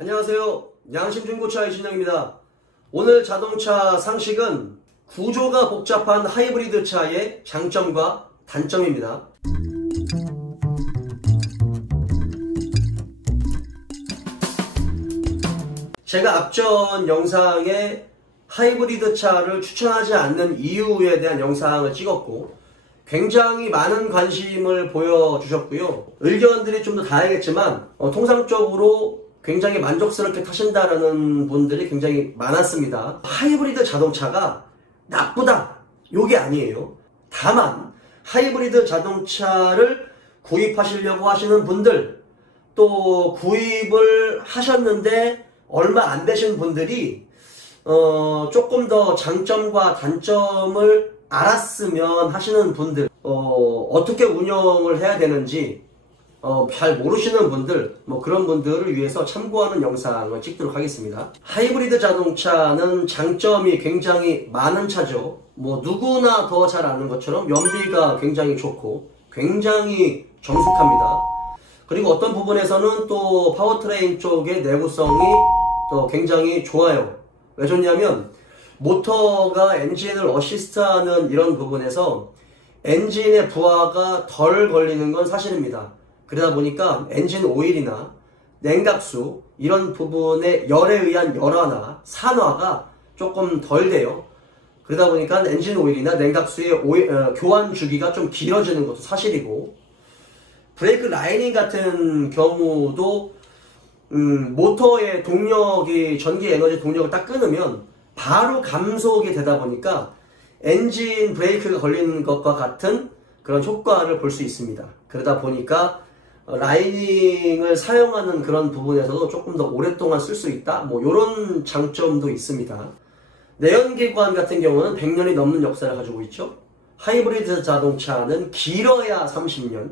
안녕하세요. 양심중고차 이진영입니다. 오늘 자동차 상식은 구조가 복잡한 하이브리드 차의 장점과 단점입니다. 제가 앞전 영상에 하이브리드 차를 추천하지 않는 이유에 대한 영상을 찍었고 굉장히 많은 관심을 보여주셨고요. 의견들이 좀 더 다양했지만 통상적으로 굉장히 만족스럽게 타신다라는 분들이 굉장히 많았습니다. 하이브리드 자동차가 나쁘다, 요게 아니에요. 다만 하이브리드 자동차를 구입하시려고 하시는 분들, 또 구입을 하셨는데 얼마 안 되신 분들이 조금 더 장점과 단점을 알았으면 하시는 분들, 어떻게 운영을 해야 되는지 잘 모르시는 분들, 그런 분들을 위해서 참고하는 영상을 찍도록 하겠습니다. 하이브리드 자동차는 장점이 굉장히 많은 차죠. 누구나 더 잘 아는 것처럼 연비가 굉장히 좋고 굉장히 정숙합니다. 그리고 어떤 부분에서는 또 파워트레인 쪽의 내구성이 또 굉장히 좋아요. 왜 좋냐면 모터가 엔진을 어시스트하는 이런 부분에서 엔진의 부하가 덜 걸리는 건 사실입니다. 그러다 보니까 엔진 오일이나 냉각수 이런 부분의 열에 의한 열화나 산화가 조금 덜 돼요. 그러다 보니까 엔진 오일이나 냉각수의 교환 주기가 좀 길어지는 것도 사실이고, 브레이크 라이닝 같은 경우도 모터의 동력이, 전기 에너지 동력을 딱 끊으면 바로 감속이 되다 보니까 엔진 브레이크가 걸리는 것과 같은 그런 효과를 볼 수 있습니다. 그러다 보니까 라이닝을 사용하는 그런 부분에서도 조금 더 오랫동안 쓸 수 있다, 이런 장점도 있습니다. 내연기관 같은 경우는 100년이 넘는 역사를 가지고 있죠. 하이브리드 자동차는 길어야 30년,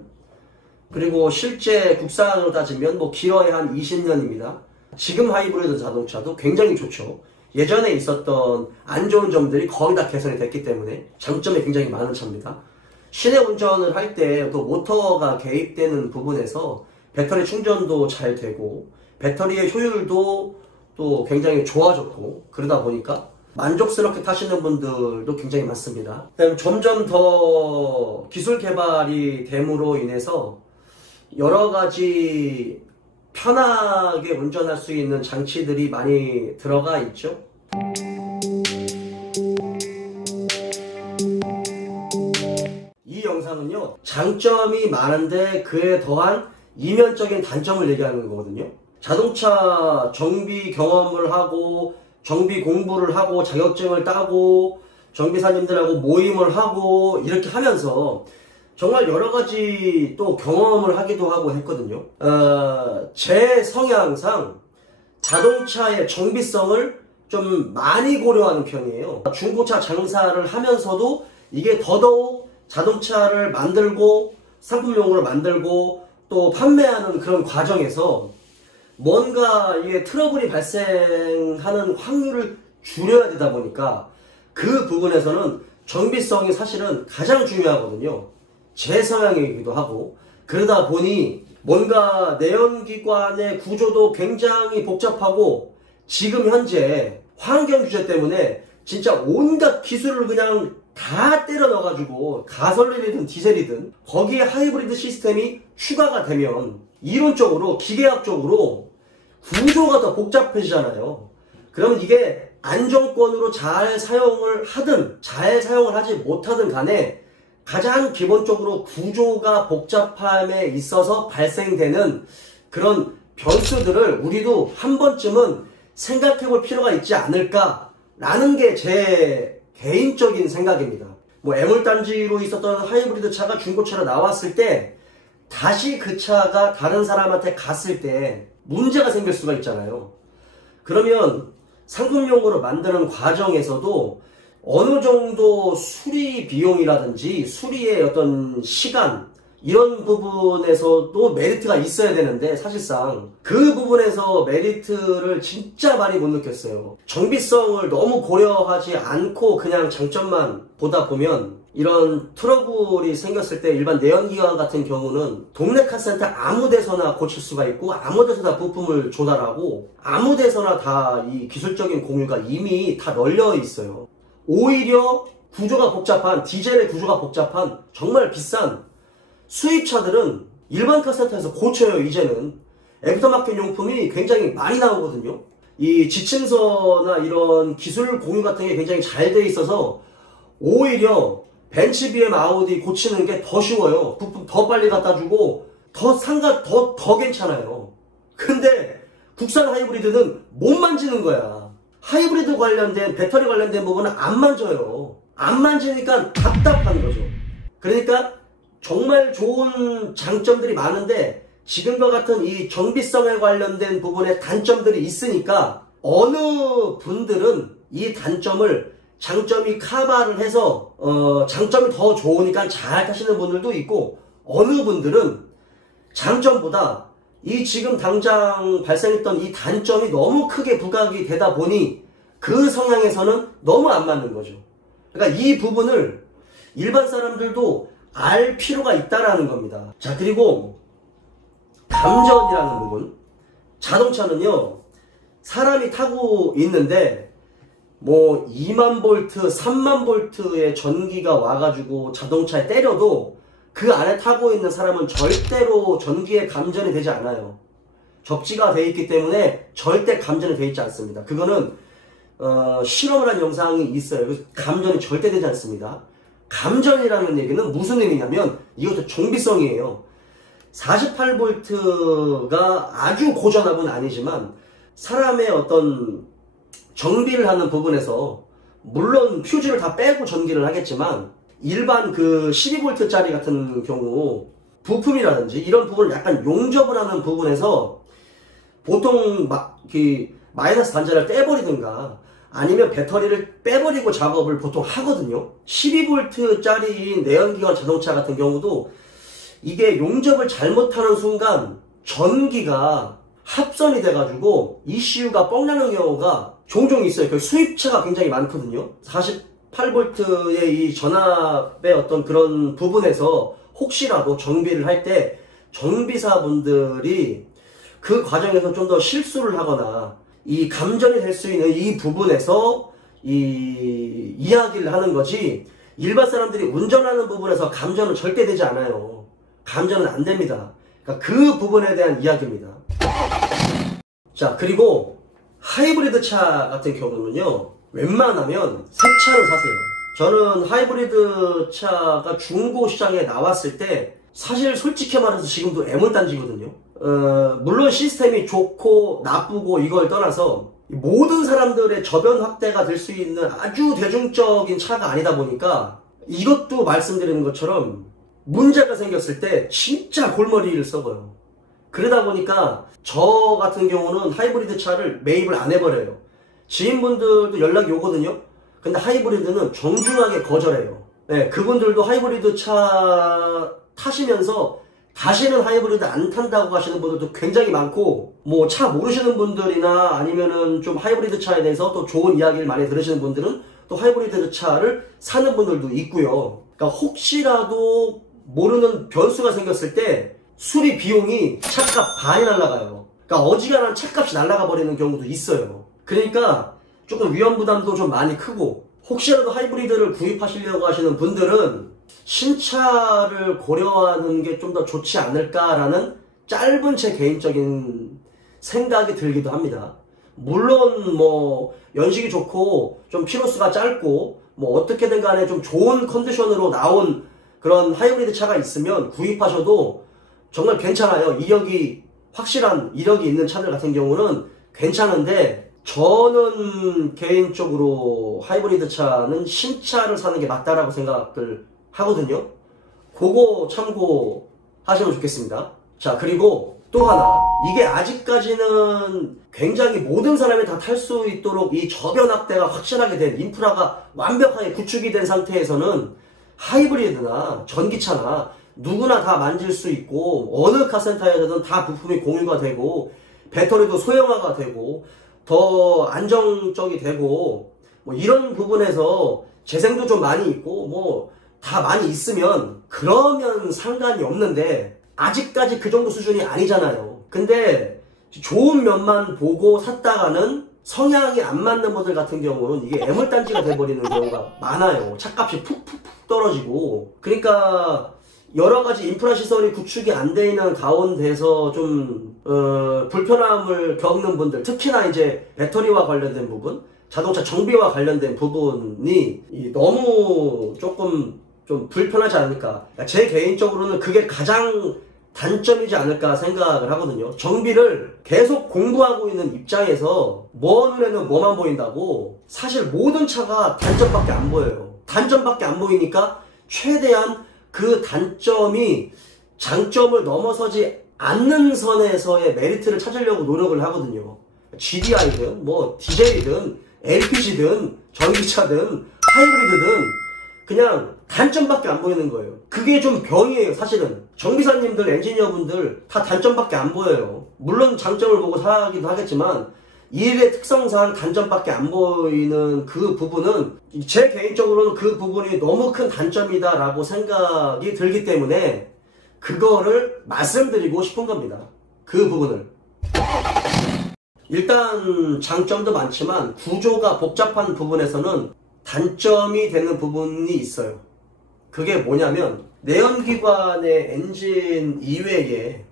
그리고 실제 국산으로 따지면 길어야 한 20년입니다. 지금 하이브리드 자동차도 굉장히 좋죠. 예전에 있었던 안 좋은 점들이 거의 다 개선이 됐기 때문에 장점이 굉장히 많은 차입니다. 시내 운전을 할 때 또 모터가 개입되는 부분에서 배터리 충전도 잘 되고 배터리의 효율도 또 굉장히 좋아졌고, 그러다 보니까 만족스럽게 타시는 분들도 굉장히 많습니다. 점점 더 기술 개발이 됨으로 인해서 여러 가지 편하게 운전할 수 있는 장치들이 많이 들어가 있죠. 이 영상은요, 장점이 많은데 그에 더한 이면적인 단점을 얘기하는 거거든요. 자동차 정비 경험을 하고 정비 공부를 하고 자격증을 따고 정비사님들하고 모임을 하고 이렇게 하면서 정말 여러가지 또 경험을 하기도 하고 했거든요. 제 성향상 자동차의 정비성을 좀 많이 고려하는 편이에요. 중고차 장사를 하면서도 이게 더더욱 자동차를 만들고 상품용으로 만들고 또 판매하는 그런 과정에서 뭔가 이게 트러블이 발생하는 확률을 줄여야 되다 보니까 그 부분에서는 정비성이 사실은 가장 중요하거든요. 제 성향이기도 하고, 그러다 보니 뭔가 내연기관의 구조도 굉장히 복잡하고, 지금 현재 환경 규제 때문에 진짜 온갖 기술을 그냥 다 때려 넣어가지고 가솔린이든 디젤이든 거기에 하이브리드 시스템이 추가가 되면 이론적으로 기계학적으로 구조가 더 복잡해지잖아요. 그러면 이게 안정권으로 잘 사용을 하든 잘 사용을 하지 못하든 간에 가장 기본적으로 구조가 복잡함에 있어서 발생되는 그런 변수들을 우리도 한 번쯤은 생각해 볼 필요가 있지 않을까라는 게 제 개인적인 생각입니다. 애물단지로 있었던 하이브리드 차가 중고차로 나왔을 때 다시 그 차가 다른 사람한테 갔을 때 문제가 생길 수가 있잖아요. 그러면 상품용으로 만드는 과정에서도 어느 정도 수리 비용이라든지 수리의 어떤 시간, 이런 부분에서도 메리트가 있어야 되는데 사실상 그 부분에서 메리트를 진짜 많이 못 느꼈어요. 정비성을 너무 고려하지 않고 그냥 장점만 보다 보면 이런 트러블이 생겼을 때 일반 내연기관 같은 경우는 동네 카센터 아무 데서나 고칠 수가 있고 아무 데서나 부품을 조달하고 아무 데서나 다 이 기술적인 공유가 이미 다 널려 있어요. 오히려 구조가 복잡한, 디젤의 구조가 복잡한 정말 비싼 수입차들은 일반 카센터에서 고쳐요. 이제는 애프터마켓 용품이 굉장히 많이 나오거든요. 이 지침서나 이런 기술 공유 같은 게 굉장히 잘 돼 있어서 오히려 벤츠, BM, 아우디 고치는 게 더 쉬워요. 부품 더 빨리 갖다 주고 더 괜찮아요. 근데 국산 하이브리드는 못 만지는 거야. 하이브리드 관련된, 배터리 관련된 부분은 안 만져요. 안 만지니까 답답한 거죠. 그러니까 정말 좋은 장점들이 많은데 지금과 같은 이 정비성에 관련된 부분에 단점들이 있으니까 어느 분들은 이 단점을 장점이 커버를 해서 장점이 더 좋으니까 잘 타시는 분들도 있고, 어느 분들은 장점보다 이 지금 당장 발생했던 이 단점이 너무 크게 부각이 되다 보니 그 성향에서는 너무 안 맞는 거죠. 그러니까 이 부분을 일반 사람들도 알 필요가 있다라는 겁니다. 자, 그리고 감전이라는 부분. 자동차는요, 사람이 타고 있는데 뭐 2만 볼트, 3만 볼트의 전기가 와가지고 자동차에 때려도 그 안에 타고 있는 사람은 절대로 전기에 감전이 되지 않아요. 접지가 돼 있기 때문에 절대 감전이 돼 있지 않습니다. 그거는 실험을 한 영상이 있어요. 그래서 감전이 절대 되지 않습니다. 감전이라는 얘기는 무슨 의미냐면 이것도 정비성이에요. 48V가 아주 고전압은 아니지만 사람의 어떤 정비를 하는 부분에서 물론 퓨즈를 다 빼고 전기를 하겠지만 일반 그 12V짜리 같은 경우 부품이라든지 이런 부분을 약간 용접을 하는 부분에서 보통 마이너스 단자를 떼버리든가 아니면 배터리를 빼버리고 작업을 보통 하거든요. 12V짜리 내연기관 자동차 같은 경우도 이게 용접을 잘못하는 순간 전기가 합선이 돼가지고 ECU가 뻥나는 경우가 종종 있어요. 그 수입차가 굉장히 많거든요. 48V의 이 전압의 어떤 그런 부분에서 혹시라도 정비를 할 때 정비사분들이 그 과정에서 좀 더 실수를 하거나 이 감전이 될 수 있는 이 부분에서 이야기를 하는 거지, 일반 사람들이 운전하는 부분에서 감전은 절대 되지 않아요. 감전은 안 됩니다. 그러니까 그 부분에 대한 이야기입니다. 자, 그리고 하이브리드 차 같은 경우는요, 웬만하면 새 차를 사세요. 저는 하이브리드 차가 중고 시장에 나왔을 때 사실 솔직히 말해서 지금도 애물단지거든요. 물론 시스템이 좋고 나쁘고 이걸 떠나서 모든 사람들의 저변 확대가 될 수 있는 아주 대중적인 차가 아니다 보니까 이것도 말씀드리는 것처럼 문제가 생겼을 때 진짜 골머리를 썩어요. 그러다 보니까 저 같은 경우는 하이브리드 차를 매입을 안 해버려요. 지인분들도 연락이 오거든요. 근데 하이브리드는 정중하게 거절해요. 네, 그분들도 하이브리드 차 타시면서 다시는 하이브리드 안 탄다고 하시는 분들도 굉장히 많고, 뭐 차 모르시는 분들이나 아니면은 좀 하이브리드 차에 대해서 또 좋은 이야기를 많이 들으시는 분들은 또 하이브리드 차를 사는 분들도 있고요. 그러니까 혹시라도 모르는 변수가 생겼을 때 수리 비용이 차값 반이 날아가요. 그러니까 어지간한 차값이 날아가 버리는 경우도 있어요. 그러니까 조금 위험 부담도 좀 많이 크고, 혹시라도 하이브리드를 구입하시려고 하시는 분들은 신차를 고려하는 게 좀 더 좋지 않을까라는 짧은 제 개인적인 생각이 들기도 합니다. 물론 뭐 연식이 좋고 좀 키로수가 짧고 뭐 어떻게든 간에 좀 좋은 컨디션으로 나온 그런 하이브리드 차가 있으면 구입하셔도 정말 괜찮아요. 확실한 이력이 있는 차들 같은 경우는 괜찮은데, 저는 개인적으로 하이브리드 차는 신차를 사는 게 맞다라고 생각을 하거든요. 그거 참고하시면 좋겠습니다. 자, 그리고 또 하나, 이게 아직까지는 굉장히 모든 사람이 다 탈 수 있도록 이 저변 확대가 확실하게 된, 인프라가 완벽하게 구축이 된 상태에서는 하이브리드나 전기차나 누구나 다 만질 수 있고 어느 카센터에서든 다 부품이 공유가 되고 배터리도 소형화가 되고 더 안정적이 되고 뭐 이런 부분에서 재생도 좀 많이 있고 뭐 다 많이 있으면 그러면 상관이 없는데 아직까지 그 정도 수준이 아니잖아요. 근데 좋은 면만 보고 샀다가는 성향이 안 맞는 분들 같은 경우는 이게 애물단지가 돼버리는 경우가 많아요. 차값이 푹푹푹 떨어지고. 그러니까 여러가지 인프라 시설이 구축이 안 돼 있는 가운데서 좀 불편함을 겪는 분들, 특히나 이제 배터리와 관련된 부분, 자동차 정비와 관련된 부분이 너무 조금 좀 불편하지 않을까. 제 개인적으로는 그게 가장 단점이지 않을까 생각을 하거든요. 정비를 계속 공부하고 있는 입장에서 눈에는 뭐만 보인다고. 사실 모든 차가 단점밖에 안 보여요. 단점밖에 안 보이니까 최대한 그 단점이 장점을 넘어서지 않는 선에서의 메리트를 찾으려고 노력을 하거든요. GDI든 뭐 디젤이든 LPG든 전기차든 하이브리드든 그냥 단점밖에 안 보이는 거예요. 그게 좀 병이에요. 사실은 정비사님들, 엔지니어분들 다 단점밖에 안 보여요. 물론 장점을 보고 사기도 하겠지만 일의 특성상 단점밖에 안 보이는 그 부분은 제 개인적으로는 그 부분이 너무 큰 단점이다 라고 생각이 들기 때문에 그거를 말씀드리고 싶은 겁니다. 그 부분을. 일단 장점도 많지만 구조가 복잡한 부분에서는 단점이 되는 부분이 있어요. 그게 뭐냐면 내연기관의 엔진 이외에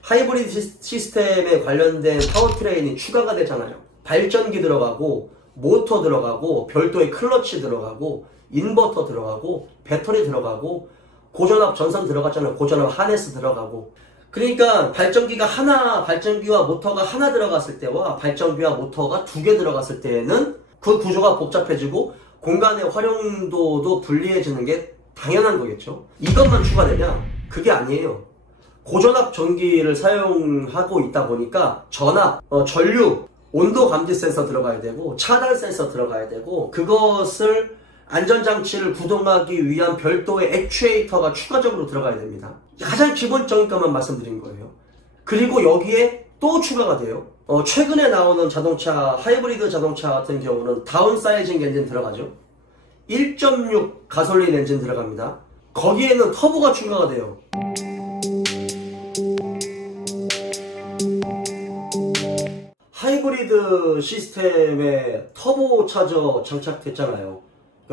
하이브리드 시스템에 관련된 파워트레인이 추가가 되잖아요. 발전기 들어가고 모터 들어가고 별도의 클러치 들어가고 인버터 들어가고 배터리 들어가고 고전압 전선 들어갔잖아요. 고전압 하네스 들어가고. 그러니까 발전기와 모터가 하나 들어갔을 때와 발전기와 모터가 두 개 들어갔을 때는 그 구조가 복잡해지고 공간의 활용도도 불리해지는 게 당연한 거겠죠. 이것만 추가되냐? 그게 아니에요. 고전압 전기를 사용하고 있다 보니까 전압, 전류, 온도 감지 센서 들어가야 되고 차단 센서 들어가야 되고 그것을 안전장치를 구동하기 위한 별도의 액추에이터가 추가적으로 들어가야 됩니다. 가장 기본적인 것만 말씀드린 거예요. 그리고 여기에 또 추가가 돼요. 최근에 나오는 자동차, 하이브리드 자동차 같은 경우는 다운사이징 엔진 들어가죠. 1.6 가솔린 엔진 들어갑니다. 거기에는 터보가 추가가 돼요. 하이브리드 시스템에 터보 차저 장착됐잖아요.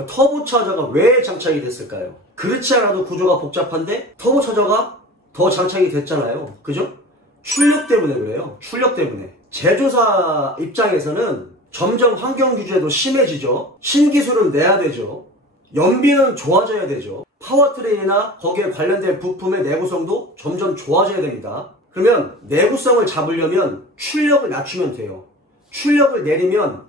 터보 차저가 왜 장착이 됐을까요? 그렇지 않아도 구조가 복잡한데 터보 차저가 더 장착이 됐잖아요. 그죠? 출력 때문에 그래요. 출력 때문에. 제조사 입장에서는 점점 환경 규제도 심해지죠. 신기술은 내야 되죠. 연비는 좋아져야 되죠. 파워트레인이나 거기에 관련된 부품의 내구성도 점점 좋아져야 됩니다. 그러면 내구성을 잡으려면 출력을 낮추면 돼요. 출력을 내리면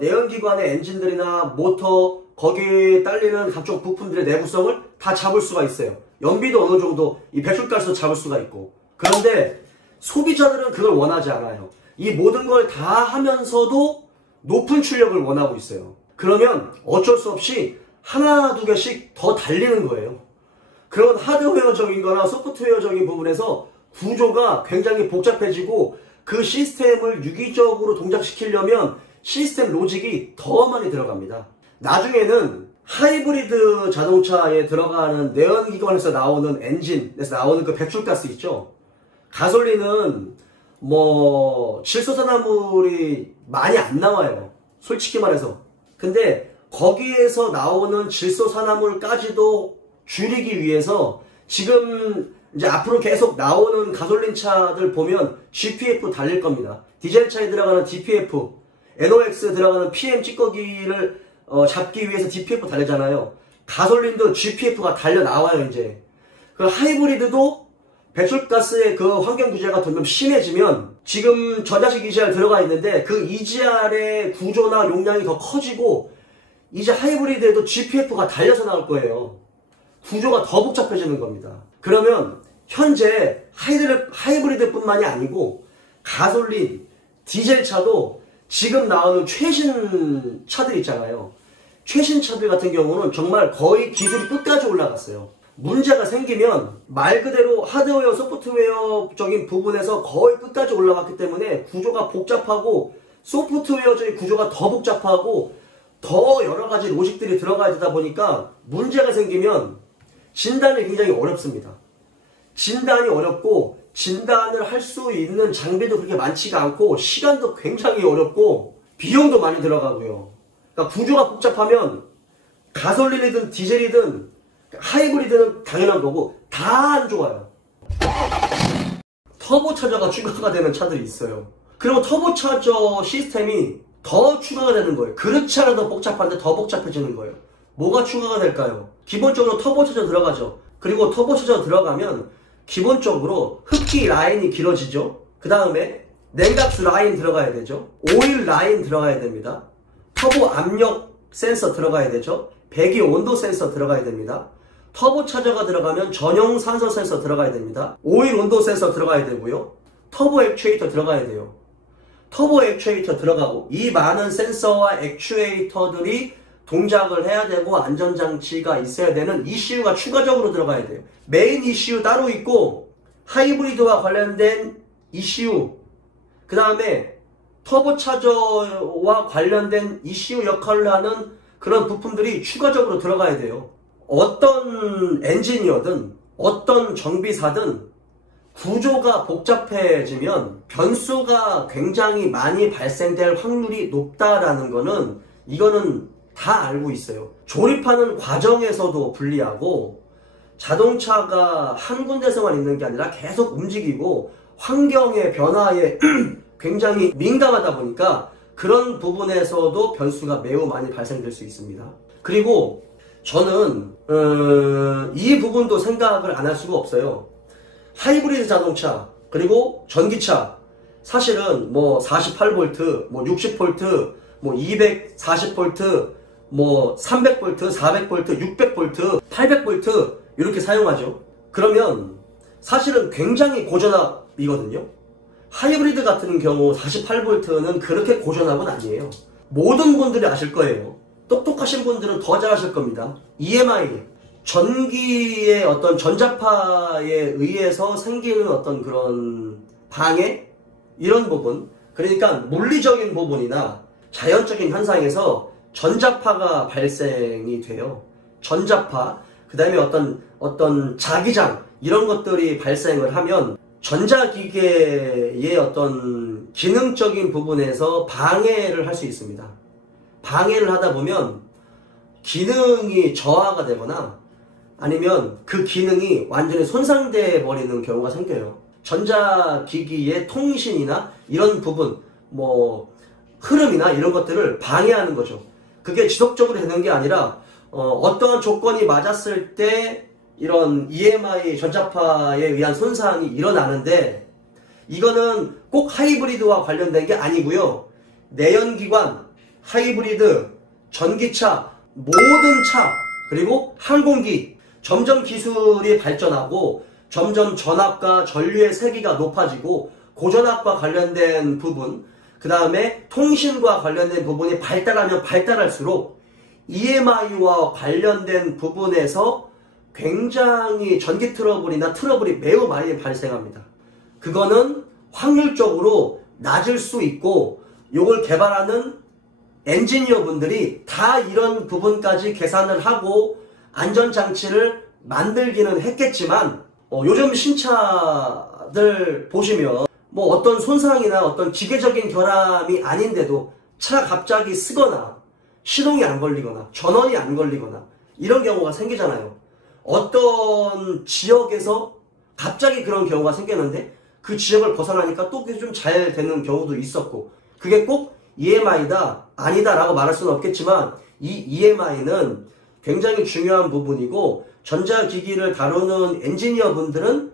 내연기관의 엔진들이나 모터, 거기에 딸리는 각종 부품들의 내구성을 다 잡을 수가 있어요. 연비도 어느 정도 이 배출가스도 잡을 수가 있고. 그런데 소비자들은 그걸 원하지 않아요. 이 모든 걸 다 하면서도 높은 출력을 원하고 있어요. 그러면 어쩔 수 없이 하나 두 개씩 더 달리는 거예요. 그런 하드웨어적인 거나 소프트웨어적인 부분에서 구조가 굉장히 복잡해지고 그 시스템을 유기적으로 동작시키려면 시스템 로직이 더 많이 들어갑니다. 나중에는 하이브리드 자동차에 들어가는 내연기관에서 나오는 엔진에서 나오는 그 배출가스 있죠. 가솔린은 뭐 질소산화물이 많이 안 나와요. 솔직히 말해서. 근데 거기에서 나오는 질소산화물까지도 줄이기 위해서 지금 이제 앞으로 계속 나오는 가솔린 차들 보면 GPF 달릴 겁니다. 디젤 차에 들어가는 DPF, NOx 들어가는 PM 찌꺼기를 잡기 위해서 DPF 달리잖아요. 가솔린도 GPF가 달려 나와요, 이제. 그 하이브리드도 배출가스의 그 환경 규제가 점점 심해지면 지금 전자식 EGR 들어가 있는데 그 EGR의 구조나 용량이 더 커지고 이제 하이브리드에도 GPF가 달려서 나올 거예요. 구조가 더 복잡해지는 겁니다. 그러면 현재 하이브리드뿐만이 아니고 가솔린, 디젤 차도 지금 나오는 최신 차들 있잖아요. 최신 차들 같은 경우는 정말 거의 기술이 끝까지 올라갔어요. 문제가 생기면 말 그대로 하드웨어, 소프트웨어적인 부분에서 거의 끝까지 올라갔기 때문에 구조가 복잡하고 소프트웨어적인 구조가 더 복잡하고 더 여러 가지 로직들이 들어가야 되다 보니까 문제가 생기면 진단이 굉장히 어렵습니다. 진단이 어렵고 진단을 할 수 있는 장비도 그렇게 많지가 않고 시간도 굉장히 어렵고 비용도 많이 들어가고요. 그러니까 구조가 복잡하면 가솔린이든 디젤이든 하이브리드는 당연한 거고 다 안 좋아요. 터보차저가 추가가 되는 차들이 있어요. 그리고 터보차저 시스템이 더 추가가 되는 거예요. 그렇지 않아도 복잡한데 더 복잡해지는 거예요. 뭐가 추가가 될까요? 기본적으로 터보차저 들어가죠. 그리고 터보차저 들어가면 기본적으로 흡기 라인이 길어지죠. 그 다음에 냉각수 라인 들어가야 되죠. 오일 라인 들어가야 됩니다. 터보 압력 센서 들어가야 되죠. 배기 온도 센서 들어가야 됩니다. 터보차저가 들어가면 전용 산소 센서 들어가야 됩니다. 오일 온도 센서 들어가야 되고요. 터보 액추에이터 들어가야 돼요. 터보 액추에이터 들어가고 이 많은 센서와 액추에이터들이 동작을 해야 되고 안전장치가 있어야 되는 ECU가 추가적으로 들어가야 돼요. 메인 ECU 따로 있고 하이브리드와 관련된 ECU, 그 다음에 터보차저와 관련된 ECU 역할을 하는 그런 부품들이 추가적으로 들어가야 돼요. 어떤 엔지니어든 어떤 정비사든 구조가 복잡해지면 변수가 굉장히 많이 발생될 확률이 높다라는 거는 이거는 다 알고 있어요. 조립하는 과정에서도 불리하고 자동차가 한 군데서만 있는 게 아니라 계속 움직이고 환경의 변화에 굉장히 민감하다 보니까 그런 부분에서도 변수가 매우 많이 발생될 수 있습니다. 그리고 저는 이 부분도 생각을 안 할 수가 없어요. 하이브리드 자동차 그리고 전기차 사실은 뭐 48V, 뭐 60V, 뭐 240V, 뭐 300V, 400V, 600V, 800V 이렇게 사용하죠. 그러면 사실은 굉장히 고전압이거든요. 하이브리드 같은 경우 48V는 그렇게 고전압은 아니에요. 모든 분들이 아실 거예요. 똑똑하신 분들은 더 잘 아실 겁니다. EMI, 전기의 어떤 전자파에 의해서 생기는 어떤 그런 방해? 이런 부분. 그러니까 물리적인 부분이나 자연적인 현상에서 전자파가 발생이 돼요. 전자파, 그 다음에 어떤 자기장, 이런 것들이 발생을 하면 전자기계의 어떤 기능적인 부분에서 방해를 할 수 있습니다. 방해를 하다 보면 기능이 저하가 되거나 아니면 그 기능이 완전히 손상돼 버리는 경우가 생겨요. 전자기기의 통신이나 이런 부분, 뭐 흐름이나 이런 것들을 방해하는 거죠. 그게 지속적으로 되는 게 아니라 어떠한 조건이 맞았을 때 이런 EMI 전자파에 의한 손상이 일어나는데 이거는 꼭 하이브리드와 관련된 게 아니고요. 내연기관, 하이브리드, 전기차, 모든 차, 그리고 항공기 점점 기술이 발전하고 점점 전압과 전류의 세기가 높아지고 고전압과 관련된 부분, 그 다음에 통신과 관련된 부분이 발달하면 발달할수록 EMI와 관련된 부분에서 굉장히 전기 트러블이나 트러블이 매우 많이 발생합니다. 그거는 확률적으로 낮을 수 있고 이걸 개발하는 엔지니어 분들이 다 이런 부분까지 계산을 하고 안전장치를 만들기는 했겠지만 요즘 신차들 보시면 뭐 어떤 손상이나 어떤 기계적인 결함이 아닌데도 차 갑자기 쓰거나 시동이 안 걸리거나 전원이 안 걸리거나 이런 경우가 생기잖아요. 어떤 지역에서 갑자기 그런 경우가 생겼는데 그 지역을 벗어나니까 또 좀 잘 되는 경우도 있었고 그게 꼭 EMI다 아니다 라고 말할 수는 없겠지만 이 EMI는 굉장히 중요한 부분이고 전자기기를 다루는 엔지니어 분들은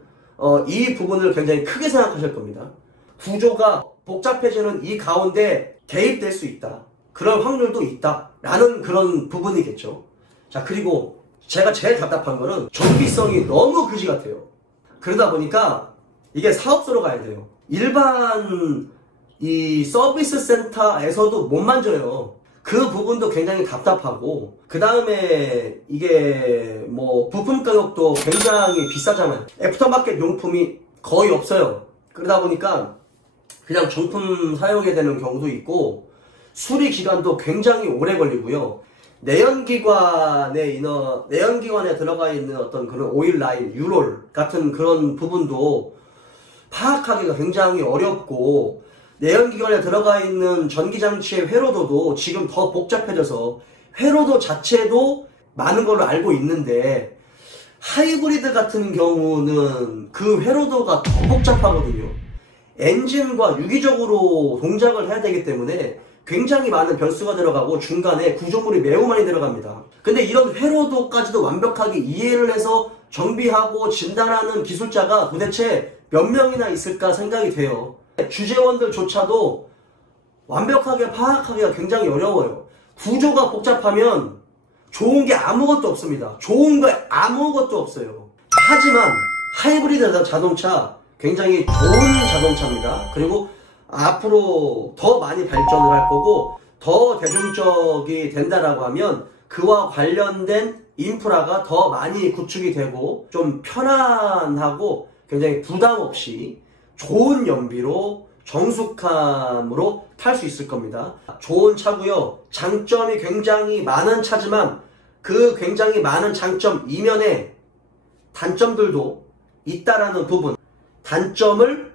이 부분을 굉장히 크게 생각하실 겁니다. 구조가 복잡해지는 이 가운데 개입될 수 있다. 그런 확률도 있다 라는 그런 부분이겠죠. 자, 그리고 제가 제일 답답한 거는 정비성이 너무 그지 같아요. 그러다 보니까 이게 사업소로 가야 돼요. 일반 이 서비스 센터에서도 못 만져요. 그 부분도 굉장히 답답하고 그 다음에 이게 뭐 부품 가격도 굉장히 비싸잖아요. 애프터마켓 용품이 거의 없어요. 그러다 보니까 그냥 정품 사용해야 되는 경우도 있고 수리 기간도 굉장히 오래 걸리고요. 내연기관에 들어가 있는 어떤 그런 오일 라인, 유롤 같은 그런 부분도 파악하기가 굉장히 어렵고, 내연기관에 들어가 있는 전기장치의 회로도도 지금 더 복잡해져서 회로도 자체도 많은 걸로 알고 있는데, 하이브리드 같은 경우는 그 회로도가 더 복잡하거든요. 엔진과 유기적으로 동작을 해야 되기 때문에 굉장히 많은 변수가 들어가고 중간에 구조물이 매우 많이 들어갑니다. 근데 이런 회로도까지도 완벽하게 이해를 해서 정비하고 진단하는 기술자가 도대체 몇 명이나 있을까 생각이 돼요. 주재원들조차도 완벽하게 파악하기가 굉장히 어려워요. 구조가 복잡하면 좋은 게 아무것도 없습니다. 좋은 거 아무것도 없어요. 하지만 하이브리드 자동차 굉장히 좋은 자동차입니다. 그리고 앞으로 더 많이 발전을 할 거고, 더 대중적이 된다라고 하면 그와 관련된 인프라가 더 많이 구축이 되고 좀 편안하고 굉장히 부담 없이 좋은 연비로 정숙함으로 탈 수 있을 겁니다. 좋은 차고요. 장점이 굉장히 많은 차지만 그 굉장히 많은 장점 이면에 단점들도 있다라는 부분, 단점을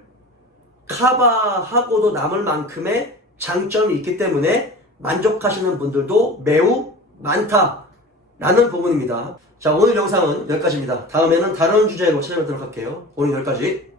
커버하고도 남을 만큼의 장점이 있기 때문에 만족하시는 분들도 매우 많다라는 부분입니다. 자, 오늘 영상은 여기까지입니다. 다음에는 다른 주제로 찾아뵙도록 할게요. 오늘 여기까지.